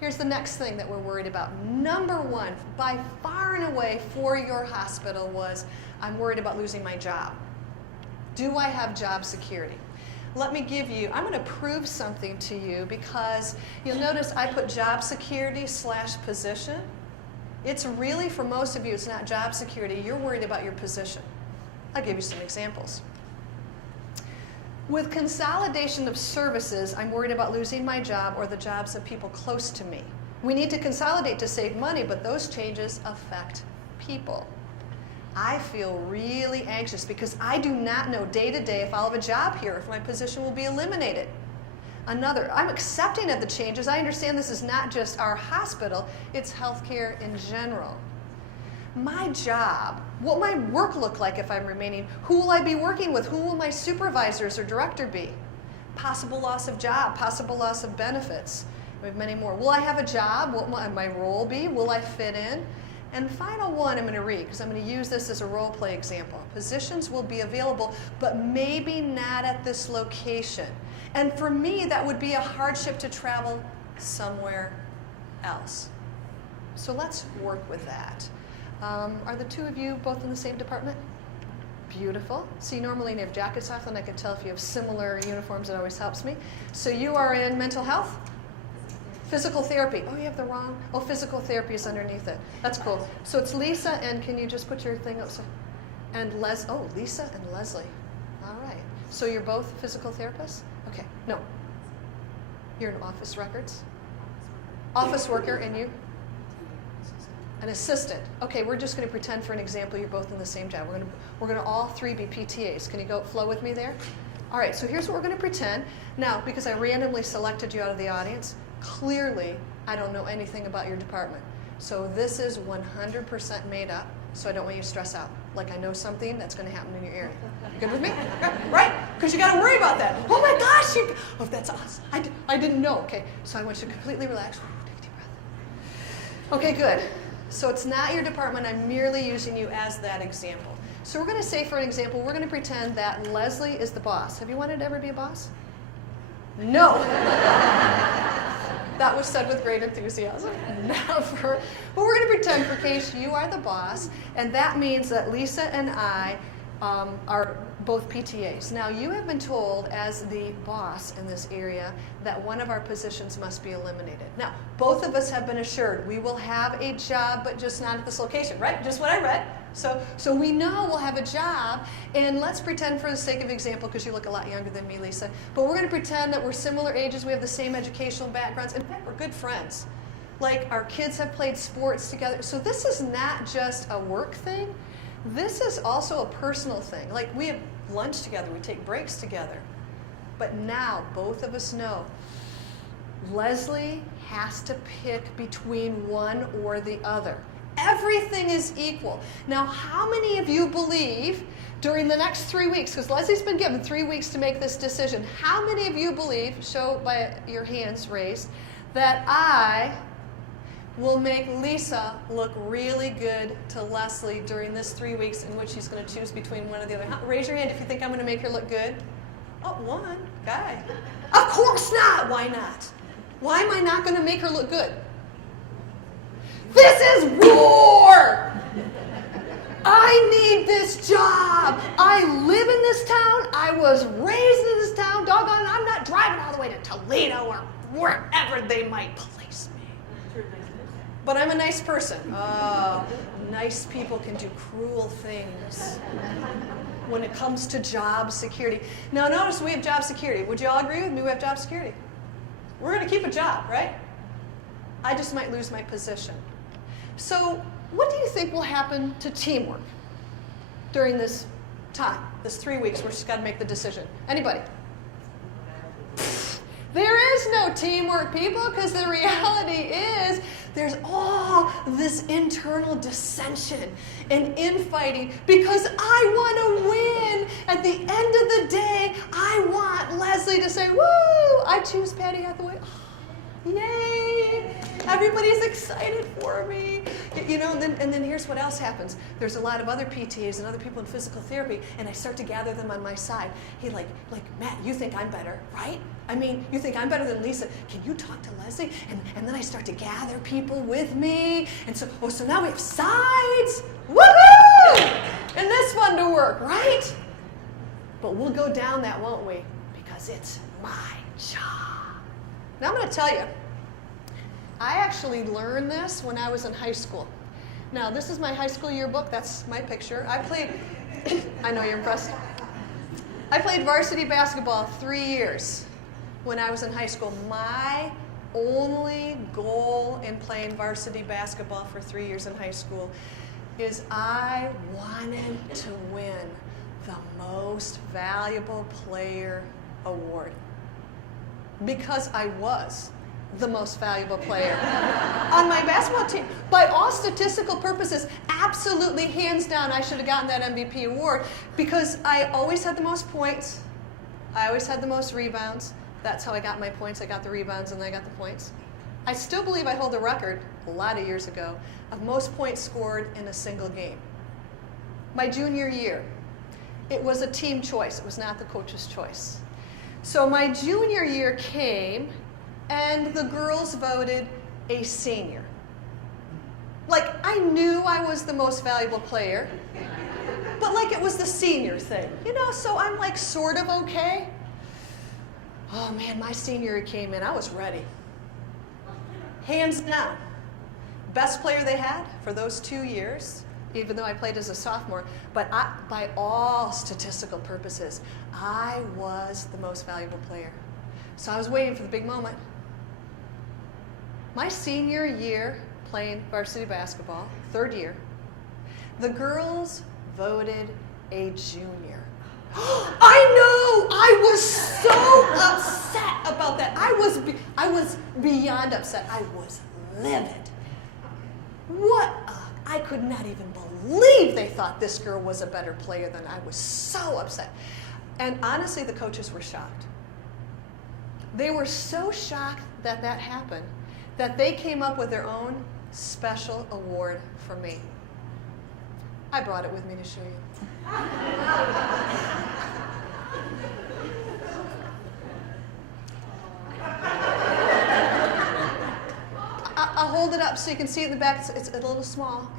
Here's the next thing that we're worried about. Number one, by far and away for your hospital was, I'm worried about losing my job. Do I have job security? Let me give you, I'm going to prove something to you because you'll notice I put job security / position. It's really, for most of you, it's not job security. You're worried about your position. I'll give you some examples. With consolidation of services, I'm worried about losing my job or the jobs of people close to me. We need to consolidate to save money, but those changes affect people. I feel really anxious because I do not know day to day if I'll have a job here, if my position will be eliminated. Another, I'm accepting of the changes. I understand this is not just our hospital, it's healthcare in general. My job, what my work look like if I'm remaining, who will I be working with, who will my supervisors or director be? Possible loss of job, possible loss of benefits. We have many more. Will I have a job? What will my role be? Will I fit in? And the final one I'm going to read, because I'm going to use this as a role play example. Positions will be available, but maybe not at this location. And for me, that would be a hardship to travel somewhere else. So let's work with that. Are the two of you both in the same department? Beautiful. See, normally you have jackets off, and I can tell if you have similar uniforms. It always helps me. So you are in mental health? Physical therapy. Oh, you have the wrong. Oh, physical therapy is underneath it. That's cool. So it's Lisa, and can you just put your thing up? So, and oh, Lisa and Leslie. All right. So you're both physical therapists? Okay. No. You're in office records? Office worker, and you? An assistant. Okay, we're just going to pretend for an example you're both in the same job. We're going to all three be PTAs. Can you go flow with me there? All right, so here's what we're going to pretend. Now, because I randomly selected you out of the audience, clearly I don't know anything about your department. So this is 100% made up, so I don't want you to stress out. Like I know something that's going to happen in your area. Good with me? Right? Because you got to worry about that. Oh my gosh, oh, that's awesome. I didn't know. Okay, so I want you to completely relax. Take a deep breath. Okay, good. So it's not your department. I'm merely using you as that example. So we're going to say, for an example, we're going to pretend that Leslie is the boss. Have you wanted to ever be a boss? No. That was said with great enthusiasm. Never. But we're going to pretend, for case you are the boss, and that means that Lisa and I are both PTAs. Now, you have been told, as the boss in this area, that one of our positions must be eliminated. Now, both of us have been assured we will have a job, but just not at this location, right? Just what I read. So we know we'll have a job, and let's pretend, for the sake of example, because you look a lot younger than me, Lisa, but we're going to pretend that we're similar ages, we have the same educational backgrounds. In fact, we're good friends. Like, our kids have played sports together. So this is not just a work thing. This is also a personal thing. Like, we have lunch together, we take breaks together. But now, both of us know Leslie has to pick between one or the other. Everything is equal. Now, how many of you believe during the next 3 weeks, because Leslie's been given 3 weeks to make this decision, how many of you believe, show by your hands raised, that I will make Lisa look really good to Leslie during this 3 weeks in which she's going to choose between one or the other? Raise your hand if you think I'm going to make her look good. Oh, one guy. Of course not. Why not? Why am I not going to make her look good? This is war! I need this job. I live in this town. I was raised in this town. Doggone, I'm not driving all the way to Toledo or wherever they might place me. But I'm a nice person. Oh, nice people can do cruel things when it comes to job security. Now notice we have job security. Would you all agree with me we have job security? We're going to keep a job, right? I just might lose my position. So what do you think will happen to teamwork during this time, this 3 weeks where she's got to make the decision? Anybody? There is no teamwork, people, because the reality is there's all this internal dissension and infighting because I want to win. At the end of the day, I want Leslie to say, woo, I choose Patty Hathaway. Yay! me. Everybody's excited for me. You know, and then here's what else happens. There's a lot of other PTAs and other people in physical therapy, and I start to gather them on my side. Hey, like Matt, you think I'm better, right? I mean, you think I'm better than Lisa. Can you talk to Leslie? And then I start to gather people with me. And so now we have sides. Woohoo! And this fun to work, right? But we'll go down that, won't we? Because it's my job. Now I'm going to tell you, I actually learned this when I was in high school. Now, this is my high school yearbook. That's my picture. I played, I know you're impressed. I played varsity basketball 3 years when I was in high school. My only goal in playing varsity basketball for 3 years in high school is I wanted to win the most valuable player award. Because I was the most valuable player on my basketball team. By all statistical purposes, absolutely hands down, I should have gotten that MVP award because I always had the most points. I always had the most rebounds. That's how I got my points. I got the rebounds and I got the points. I still believe I hold the record, a lot of years ago, of most points scored in a single game. My junior year, it was a team choice. It was not the coach's choice. So my junior year came, and the girls voted a senior. Like, I knew I was the most valuable player, but like it was the senior thing, you know, so I'm like sort of okay. Oh man, my senior year came in, I was ready. Hands down, best player they had for those 2 years, even though I played as a sophomore, but by all statistical purposes, I was the most valuable player. So I was waiting for the big moment. My senior year playing varsity basketball, 3rd year, the girls voted a junior. I know! I was so upset about that. I was beyond upset. I was livid. I could not even believe they thought this girl was a better player than I was. So upset. And honestly, the coaches were shocked. They were so shocked that that happened that they came up with their own special award for me. I brought it with me to show you. I'll hold it up so you can see it in the back. It's a little small.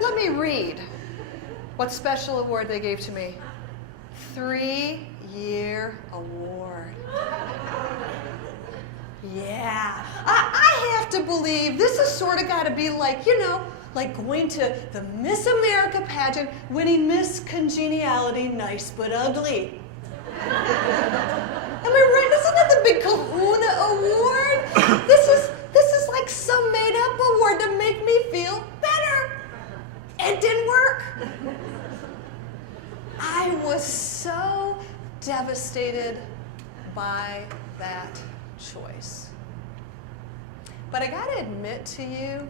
Let me read what special award they gave to me. 3-year award. Yeah. I have to believe this has sort of got to be like, you know, like going to the Miss America pageant, winning Miss Congeniality, nice but ugly. Am I right? Isn't that the big Kahuna award? This is like some made-up award to make me feel better. It didn't work. I was so devastated by that choice. But I got to admit to you,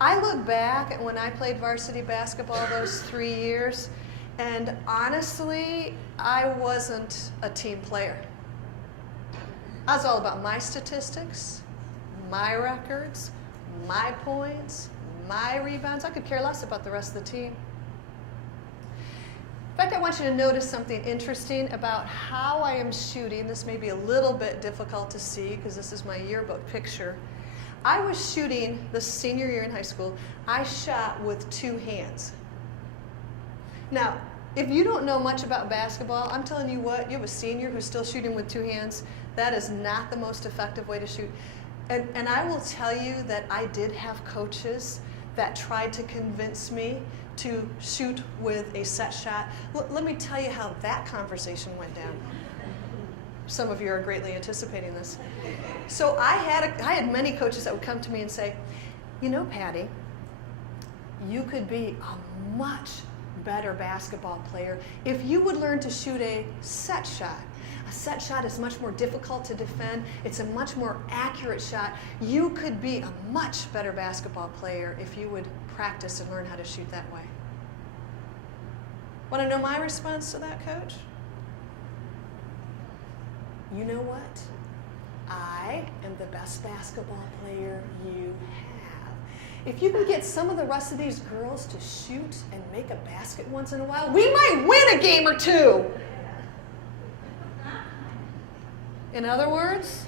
I look back at when I played varsity basketball those 3 years, and honestly, I wasn't a team player. I was all about my statistics, my records, my points, my rebounds. I could care less about the rest of the team. In fact, I want you to notice something interesting about how I am shooting. This may be a little bit difficult to see because this is my yearbook picture. I was shooting the senior year in high school. I shot with 2 hands. Now, if you don't know much about basketball, I'm telling you what, you have a senior who's still shooting with 2 hands. That is not the most effective way to shoot. And I will tell you that I did have coaches that tried to convince me to shoot with a set shot. Let me tell you how that conversation went down. Some of you are greatly anticipating this. So I had many coaches that would come to me and say, you know, Patty, you could be a much better basketball player if you would learn to shoot a set shot. A set shot is much more difficult to defend. It's a much more accurate shot. You could be a much better basketball player if you would practice and learn how to shoot that way. Want to know my response to that, coach? you know what? I am the best basketball player you have. If you can get some of the rest of these girls to shoot and make a basket once in a while, we might win a game or two. In other words,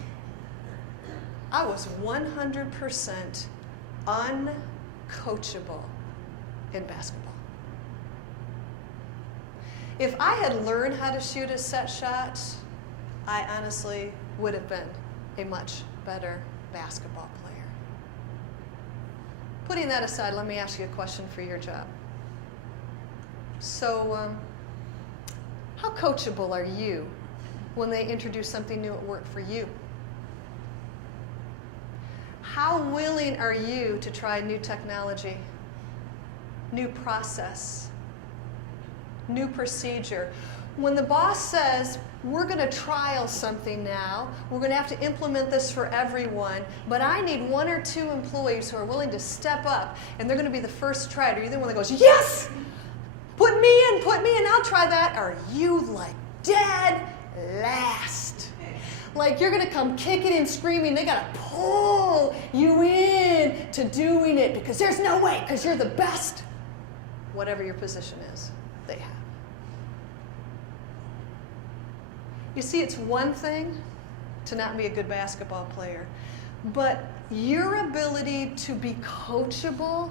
I was 100% uncoachable in basketball. If I had learned how to shoot a set shot, I honestly would have been a much better basketball player. Putting that aside, let me ask you a question for your job. So, how coachable are you when they introduce something new at work for you? How willing are you to try new technology, new process, new procedure? When the boss says, we're going to trial something now, we're going to have to implement this for everyone, but I need 1 or 2 employees who are willing to step up, and they're going to be the first to try it. Are you the one that goes, yes, put me in, I'll try that? Or are you like dead last? Like you're going to come kicking and screaming, they got to pull you in to doing it because there's no way, because you're the best. Whatever your position is, they have. You see, it's one thing to not be a good basketball player, but your ability to be coachable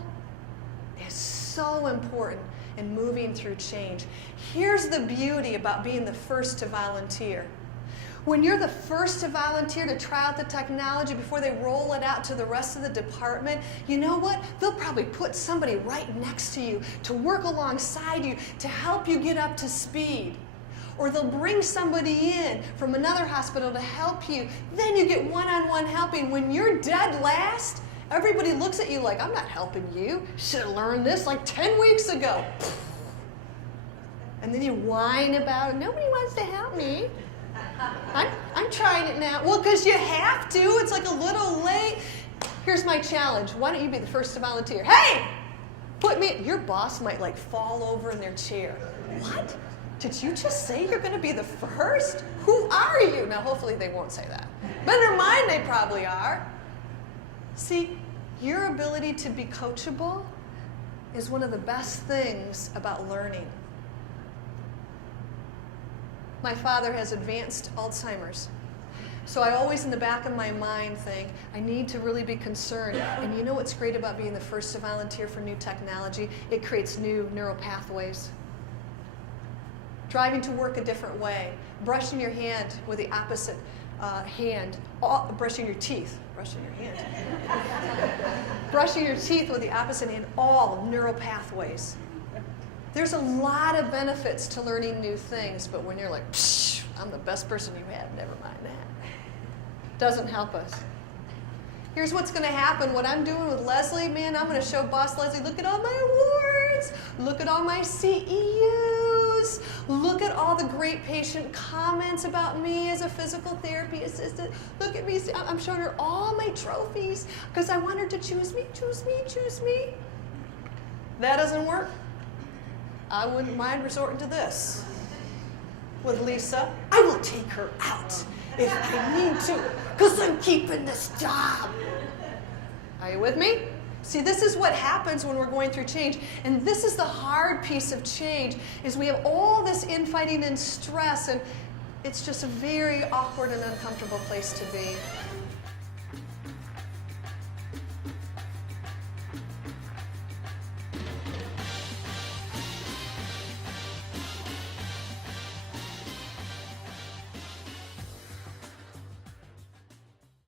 is so important in moving through change. Here's the beauty about being the first to volunteer. When you're the first to volunteer to try out the technology before they roll it out to the rest of the department, you know what? They'll probably put somebody right next to you to work alongside you to help you get up to speed. Or they'll bring somebody in from another hospital to help you. Then you get one-on-one helping. When you're dead last, everybody looks at you like, I'm not helping you. Should have learned this like 10 weeks ago. And then you whine about it. Nobody wants to help me. I'm trying it now. Well, because you have to. It's like a little late. Here's my challenge. Why don't you be the first to volunteer? Hey, put me. Your boss might like fall over in their chair. What? Did you just say you're going to be the first? Who are you? Now, hopefully they won't say that. But in their mind, they probably are. See, your ability to be coachable is one of the best things about learning. My father has advanced Alzheimer's. So I always in the back of my mind think, I need to really be concerned. And you know what's great about being the first to volunteer for new technology? It creates new neural pathways. Driving to work a different way, brushing your hand with the opposite hand, brushing your teeth with the opposite hand, all neural pathways. There's a lot of benefits to learning new things, but when you're like, psh, I'm the best person you have, never mind that. Doesn't help us. Here's what's going to happen. What I'm doing with Leslie, man, I'm going to show Boss Leslie, look at all my awards, look at all my CEUs, look at all the great patient comments about me as a physical therapy assistant. Look at me. I'm showing her all my trophies because I want her to choose me, choose me, choose me. That doesn't work. I wouldn't mind resorting to this. With Lisa, I will take her out if I need to, because I'm keeping this job. Are you with me? See, this is what happens when we're going through change. And this is the hard piece of change, is we have all this infighting and stress, and it's just a very awkward and uncomfortable place to be.